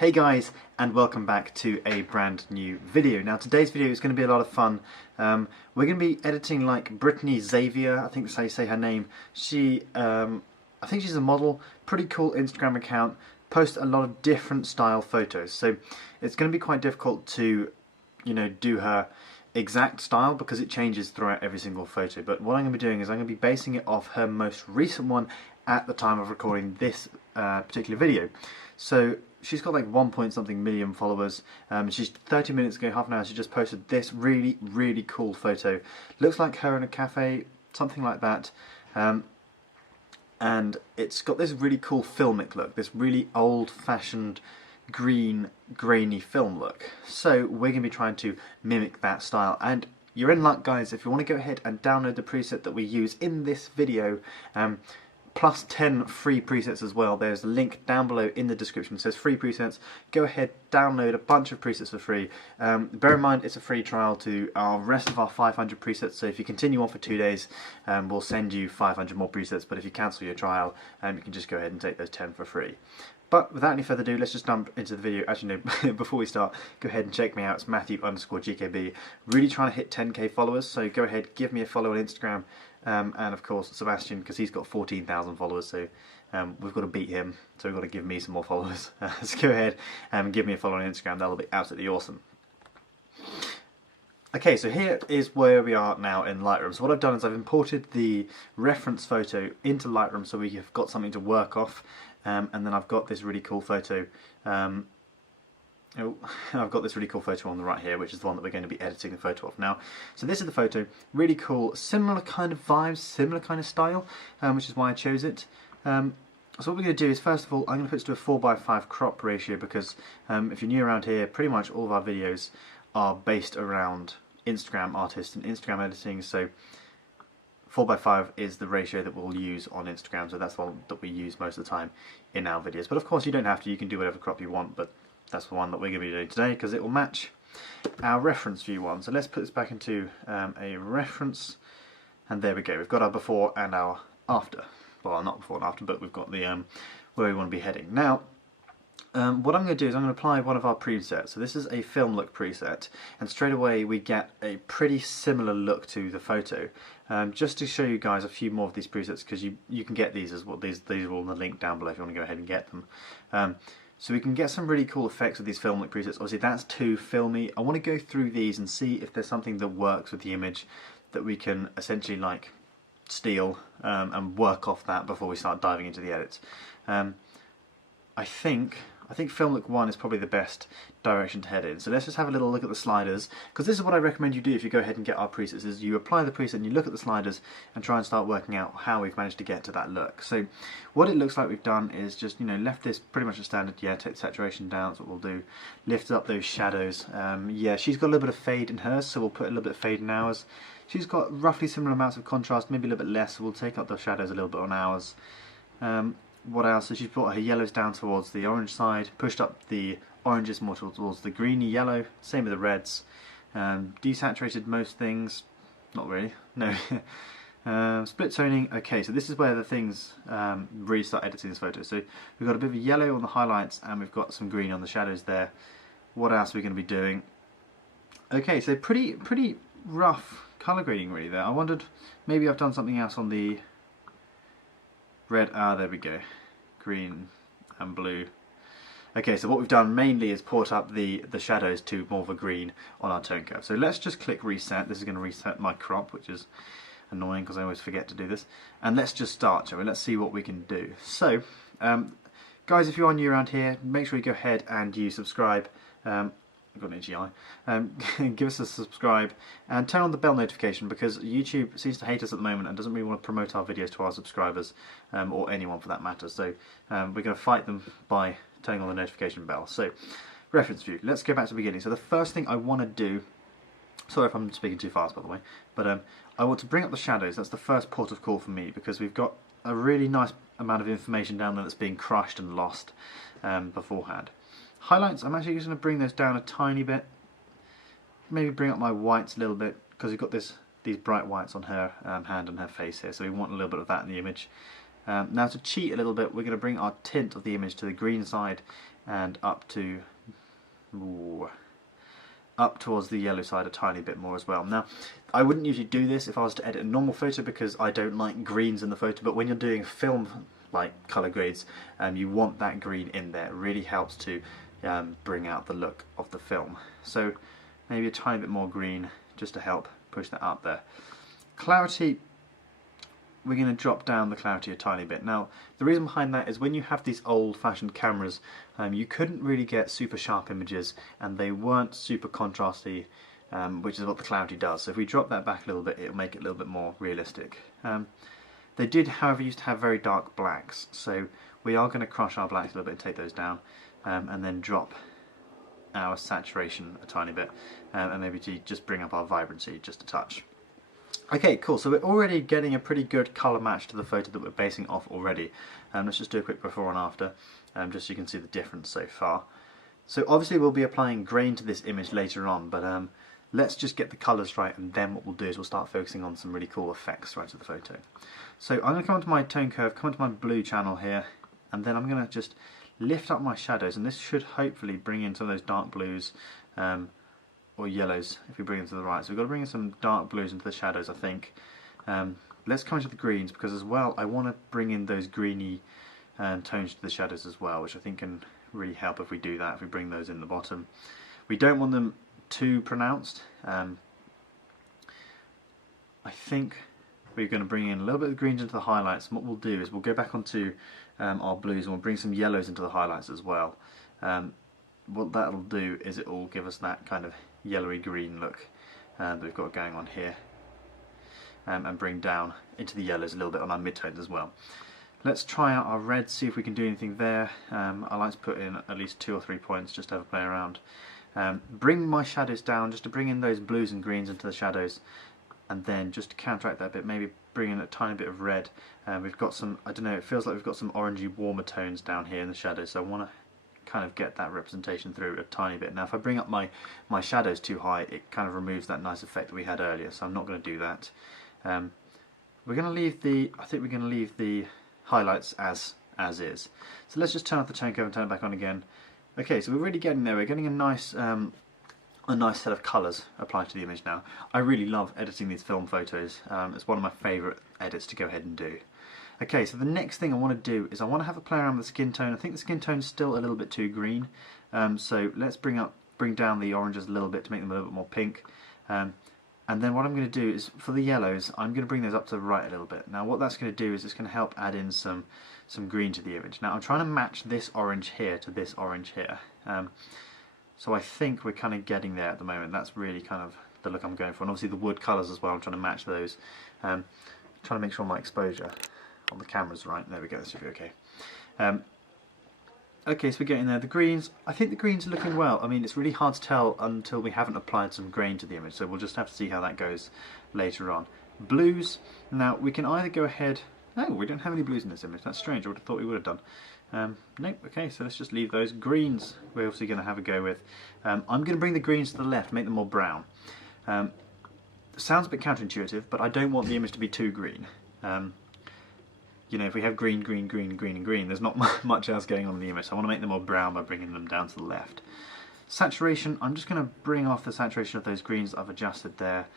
Hey guys, and welcome back to a brand new video. Now today's video is going to be a lot of fun. We're going to be editing like Brittany Xavier, I think that's how you say her name. I think she's a model, pretty cool Instagram account, posts a lot of different style photos. So it's going to be quite difficult to, do her exact style because it changes throughout every single photo. But what I'm going to be doing is I'm going to be basing it off her most recent one at the time of recording this particular video. So she's got like 1 point something million followers. She's 30 minutes ago, half an hour, she just posted this really cool photo. Looks like her in a cafe, something like that. And it's got this really cool filmic look, this really old-fashioned green, grainy film look. So we're going to be trying to mimic that style. And you're in luck, guys, if you want to go ahead and download the preset that we use in this video, plus 10 free presets as well. There's a link down below in the description. It says free presets. Go ahead, download a bunch of presets for free. Bear in mind it's a free trial to our rest of our 500 presets, so if you continue on for 2 days, we'll send you 500 more presets, but if you cancel your trial, you can just go ahead and take those 10 for free. But without any further ado, let's just jump into the video. Actually, no, before we start, go ahead and check me out. It's Matthew_GKB. Really trying to hit 10k followers, so go ahead, give me a follow on Instagram. And of course Sebastian, because he's got 14,000 followers, so we've got to beat him, so we've got to give me some more followers. So go ahead and give me a follow on Instagram, that'll be absolutely awesome. Okay, so here is where we are now in Lightroom. So what I've done is I've imported the reference photo into Lightroom so we've got something to work off, and then I've got this really cool photo. I've got this really cool photo on the right here, which is the one that we're going to be editing the photo of now. So this is the photo, really cool, similar kind of vibes, similar kind of style, which is why I chose it. So what we're going to do is, first of all, I'm going to put it to a 4:5 crop ratio because if you're new around here, pretty much all of our videos are based around Instagram artists and Instagram editing, so 4:5 is the ratio that we'll use on Instagram, so that's the one that we use most of the time in our videos. But of course you don't have to, you can do whatever crop you want, but that's the one that we're going to be doing today because it will match our reference view one. So let's put this back into a reference, and there we go. We've got our before and our after. Well, not before and after, but we've got the where we want to be heading. Now, what I'm going to do is I'm going to apply one of our presets. So this is a film look preset, and straight away we get a pretty similar look to the photo. Just to show you guys a few more of these presets, because you can get these as well. These are all in the link down below if you want to go ahead and get them. So we can get some really cool effects with these film look presets. Obviously that's too filmy. I want to go through these and see if there's something that works with the image that we can essentially like steal and work off that before we start diving into the edits. I think film look 1 is probably the best direction to head in. So let's just have a little look at the sliders, because this is what I recommend you do if you go ahead and get our presets, is you apply the preset and you look at the sliders and try and start working out how we've managed to get to that look. So what it looks like we've done is just, left this pretty much a standard, take the saturation down, that's what we'll do. Lift up those shadows. Yeah, she's got a little bit of fade in hers, so we'll put a little bit of fade in ours. She's got roughly similar amounts of contrast, maybe a little bit less, so we'll take up the shadows a little bit on ours. What else? So she's brought her yellows down towards the orange side, pushed up the oranges more towards the greeny yellow, same with the reds. Desaturated most things, not really, no. Split toning, okay, so this is where the things really start editing this photo. So we've got a bit of yellow on the highlights and we've got some green on the shadows there. What else are we going to be doing? Okay, so pretty rough colour grading really there. I wondered, maybe I've done something else on the red, there we go, green and blue. Okay, so what we've done mainly is port up the shadows to more of a green on our tone curve. So let's just click reset. This is going to reset my crop, which is annoying because I always forget to do this. And let's just start, shall we? Let's see what we can do. So, guys, if you are new around here, make sure you go ahead and you subscribe. I've got an itchy eye. Give us a subscribe and turn on the bell notification, because YouTube seems to hate us at the moment and doesn't really want to promote our videos to our subscribers, or anyone for that matter. So we're going to fight them by turning on the notification bell. So reference view, let's go back to the beginning. So the first thing I want to do, sorry if I'm speaking too fast by the way, but I want to bring up the shadows. That's the first port of call for me, because we've got a really nice amount of information down there that's being crushed and lost beforehand. Highlights, I'm actually just going to bring those down a tiny bit. Maybe bring up my whites a little bit, because we've got these bright whites on her hand and her face here, so we want a little bit of that in the image. Now to cheat a little bit, we're going to bring our tint of the image to the green side and up towards the yellow side a tiny bit more as well. Now, I wouldn't usually do this if I was to edit a normal photo because I don't like greens in the photo, but when you're doing film like colour grades, you want that green in there. It really helps to bring out the look of the film. So maybe a tiny bit more green just to help push that up there. Clarity, we're going to drop down the clarity a tiny bit. Now, the reason behind that is when you have these old-fashioned cameras, you couldn't really get super sharp images and they weren't super contrasty, which is what the clarity does. So if we drop that back a little bit, it'll make it a little bit more realistic. They did, however, used to have very dark blacks, so we are going to crush our blacks a little bit and take those down, and then drop our saturation a tiny bit, and maybe to just bring up our vibrancy just a touch. Okay, cool, so we're already getting a pretty good colour match to the photo that we're basing off already. Let's just do a quick before and after, just so you can see the difference so far. So obviously we'll be applying grain to this image later on, but let's just get the colours right, and then what we'll do is we'll start focusing on some really cool effects right to the photo. So I'm going to come onto my tone curve, come onto my blue channel here, and then I'm going to just lift up my shadows, and this should hopefully bring in some of those dark blues, or yellows if we bring them to the right. So we've got to bring in some dark blues into the shadows, I think. Let's come into the greens, because as well I want to bring in those greeny tones to the shadows as well, which I think can really help if we do that, if we bring those in the bottom. We don't want them too pronounced. I think we're going to bring in a little bit of greens into the highlights, and what we'll do is we'll go back onto our blues and we'll bring some yellows into the highlights as well. What that'll do is it will give us that kind of yellowy green look that we've got going on here, and bring down into the yellows a little bit on our midtones as well. Let's try out our reds, see if we can do anything there. I like to put in at least 2 or 3 points just to have a play around. Bring my shadows down just to bring in those blues and greens into the shadows, and then just to counteract that bit, maybe bring in a tiny bit of red. We've got some, I don't know, it feels like we've got some orangey warmer tones down here in the shadows, so I want to kind of get that representation through a tiny bit. Now if I bring up my shadows too high, it kind of removes that nice effect that we had earlier, so I'm not going to do that. We're going to leave the, I think we're going to leave the highlights as is. So let's just turn off the tone curve and turn it back on again. Okay, so we're really getting there. We're getting a nice set of colours applied to the image now. I really love editing these film photos. It's one of my favourite edits to go ahead and do. Okay, so the next thing I want to do is I want to have a play around with the skin tone. I think the skin tone's still a little bit too green, so let's bring down the oranges a little bit to make them a little bit more pink. And then what I'm going to do is, for the yellows, I'm going to bring those up to the right a little bit. Now what that's going to do is it's going to help add in some green to the image. Now I'm trying to match this orange here to this orange here. So I think we're kind of getting there at the moment. That's really kind of the look I'm going for. And obviously the wood colours as well, I'm trying to match those. Trying to make sure my exposure on the camera's right. There we go, that should be okay. Okay, so we're getting there. The greens, I think the greens are looking well. I mean, it's really hard to tell until we haven't applied some grain to the image, so we'll just have to see how that goes later on. Blues, now we can either go ahead... Oh, we don't have any blues in this image. That's strange. I would have thought we would have done. Nope, okay, so let's just leave those. Greens, we're obviously going to have a go with. I'm going to bring the greens to the left, make them more brown. Sounds a bit counterintuitive, but I don't want the image to be too green. You know, if we have green, green, green, green and green, there's not much else going on in the image, so I want to make them more brown by bringing them down to the left. Saturation, I'm just going to bring off the saturation of those greens that I've adjusted there.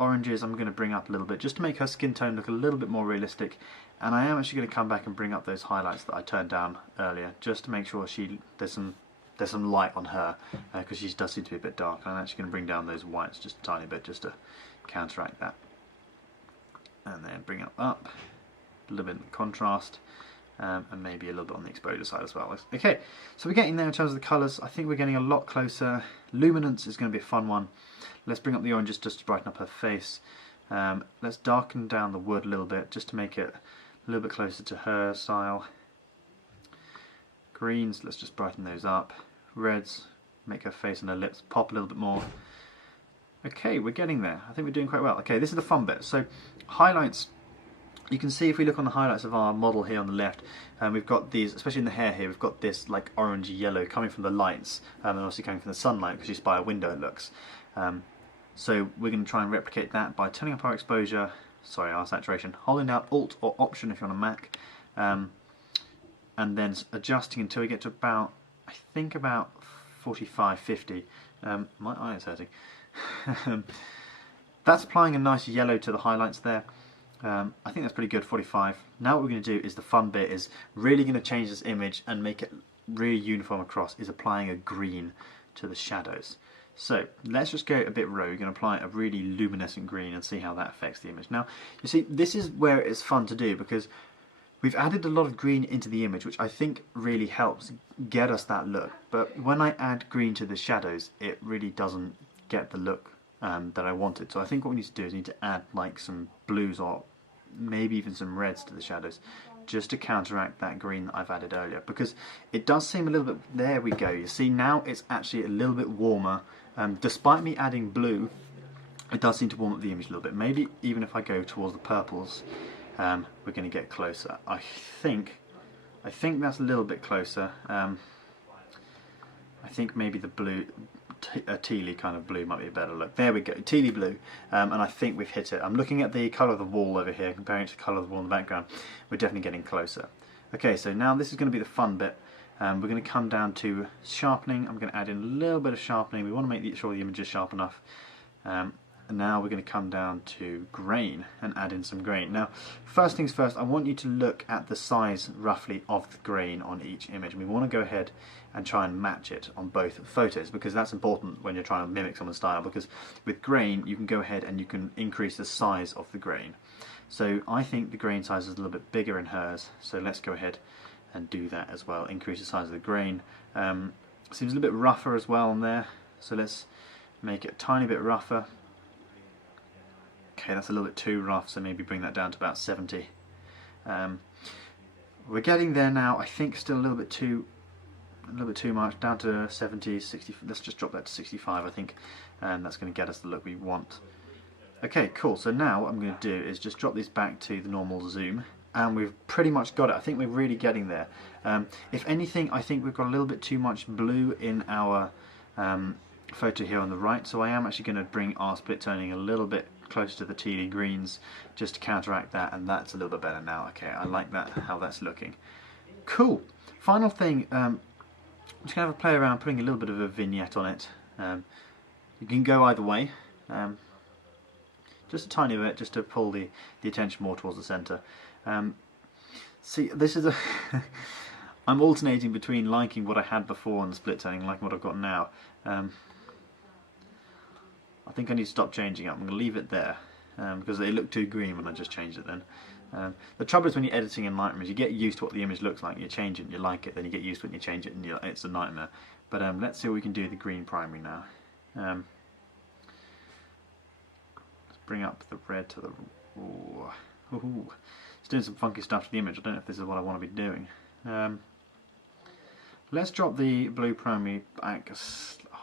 Oranges I'm going to bring up a little bit, just to make her skin tone look a little bit more realistic, and I am actually going to come back and bring up those highlights that I turned down earlier, just to make sure there's some light on her, because she does seem to be a bit dark. I'm actually going to bring down those whites just a tiny bit, just to counteract that. And then bring it up. A little bit of contrast, and maybe a little bit on the exposure side as well. Okay, so we're getting there in terms of the colours. I think we're getting a lot closer. Luminance is going to be a fun one. Let's bring up the oranges just to brighten up her face. Let's darken down the wood a little bit just to make it a little bit closer to her style. Greens, let's just brighten those up. Reds, make her face and her lips pop a little bit more. Okay, we're getting there. I think we're doing quite well. Okay, this is the fun bit. So highlights. You can see if we look on the highlights of our model here on the left, we've got these, especially in the hair here, we've got this like orangey yellow coming from the lights, and also coming from the sunlight, because just by a window it looks. So we're going to try and replicate that by turning up our exposure, our saturation, holding down Alt or Option if you're on a Mac, and then adjusting until we get to about, I think about 45, 50. My eye is hurting. That's applying a nice yellow to the highlights there. I think that's pretty good, 45. Now what we're going to do is the fun bit is really going to change this image and make it really uniform across, is applying a green to the shadows. So let's just go a bit rogue and apply a really luminescent green and see how that affects the image. Now you see, this is where it's fun to do because we've added a lot of green into the image, which I think really helps get us that look. But when I add green to the shadows, it really doesn't get the look that I wanted. So I think what we need to do is need to add like some blues or maybe even some reds to the shadows, just to counteract that green that I've added earlier, because it does seem a little bit, there we go, you see now it's actually a little bit warmer. Despite me adding blue, it does seem to warm up the image a little bit. Maybe even if I go towards the purples, we're going to get closer. I think that's a little bit closer. I think maybe the blue, a tealy kind of blue might be a better look. There we go, tealy blue, and I think we've hit it. I'm looking at the colour of the wall over here, comparing it to the colour of the wall in the background. We're definitely getting closer. Okay, so now this is going to be the fun bit. We're going to come down to sharpening. I'm going to add in a little bit of sharpening. We want to make sure the image is sharp enough. And now we're going to come down to grain and add in some grain. Now, first things first, I want you to look at the size roughly of the grain on each image. We want to go ahead and try and match it on both photos, because that's important when you're trying to mimic someone's style, because with grain you can go ahead and you can increase the size of the grain. So I think the grain size is a little bit bigger in hers, so let's go ahead and do that as well. Increase the size of the grain. Seems a little bit rougher as well on there, so let's make it a tiny bit rougher. Okay, that's a little bit too rough, so maybe bring that down to about 70. We're getting there now. I think still a little bit too much, down to 70, 60. Let's just drop that to 65. I think that's going to get us the look we want. Okay, cool. So now what I'm going to do is just drop these back to the normal zoom, and we've pretty much got it. I think we're really getting there. If anything, I think we've got a little bit too much blue in our photo here on the right, so I am actually going to bring our split toning a little bit closer to the tealy greens just to counteract that, and that's a little bit better now. Okay, I like that, how that's looking. Cool. Final thing, I'm just going to have a play around putting a little bit of a vignette on it. You can go either way, just a tiny bit, just to pull the attention more towards the centre. See, this is a I'm alternating between liking what I had before and the split toning and liking what I've got now. I think I need to stop changing it. I'm going to leave it there because it looked too green when I just changed it then. The trouble is when you're editing in Lightroom is you get used to what the image looks like, you change it and you like it, then you get used to it and you change it and it's a nightmare. But let's see what we can do with the green primary now. Let's bring up the red to the... Ooh. It's doing some funky stuff to the image. I don't know if this is what I want to be doing. Let's drop the blue primary back.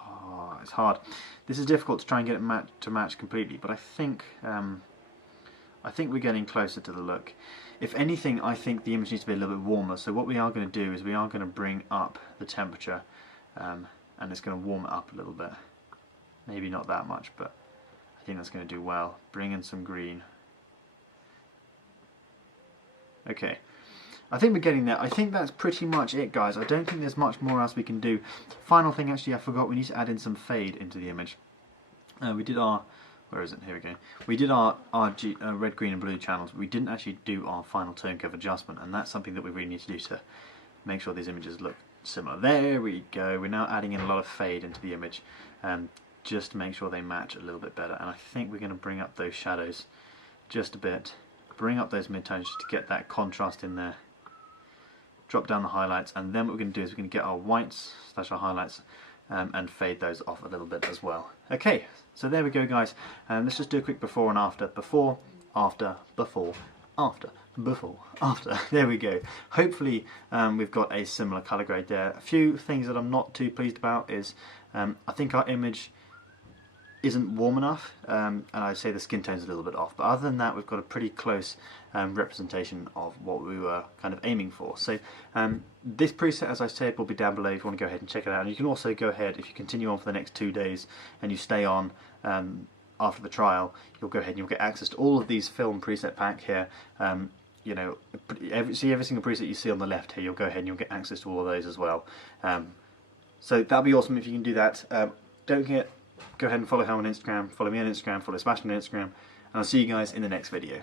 Oh, it's hard. This is difficult to try and get it to match completely, but I think we're getting closer to the look. If anything, I think the image needs to be a little bit warmer, so what we are going to do is we are going to bring up the temperature, and it's going to warm it up a little bit. Maybe not that much, but I think that's going to do well. Bring in some green. Okay, I think we're getting there. I think that's pretty much it, guys. I don't think there's much more else we can do. Final thing, actually, I forgot, we need to add in some fade into the image. We did our... Where is it? Here we go. We did our red, green and blue channels, but we didn't actually do our final tone curve adjustment, and that's something that we really need to do to make sure these images look similar. There we go. We're now adding in a lot of fade into the image, just to make sure they match a little bit better. And I think we're going to bring up those shadows just a bit. Bring up those midtones just to get that contrast in there. Drop down the highlights, and then what we're going to do is we're going to get our whites / our highlights and fade those off a little bit as well. Okay, so there we go, guys. Let's just do a quick before and after. Before, after, before, after, before, after. There we go. Hopefully we've got a similar colour grade there. A few things that I'm not too pleased about is I think our image isn't warm enough, and I'd say the skin tone's a little bit off, but other than that we've got a pretty close representation of what we were kind of aiming for. So this preset, as I said, will be down below if you want to go ahead and check it out, and you can also go ahead, if you continue on for the next 2 days and you stay on after the trial, you'll go ahead and you'll get access to all of these film preset pack here. You know, every single preset you see on the left here, you'll go ahead and you'll get access to all of those as well. So that'll be awesome if you can do that. Don't forget, go ahead and follow her on Instagram, follow me on Instagram, follow Sebastian on Instagram, and I'll see you guys in the next video.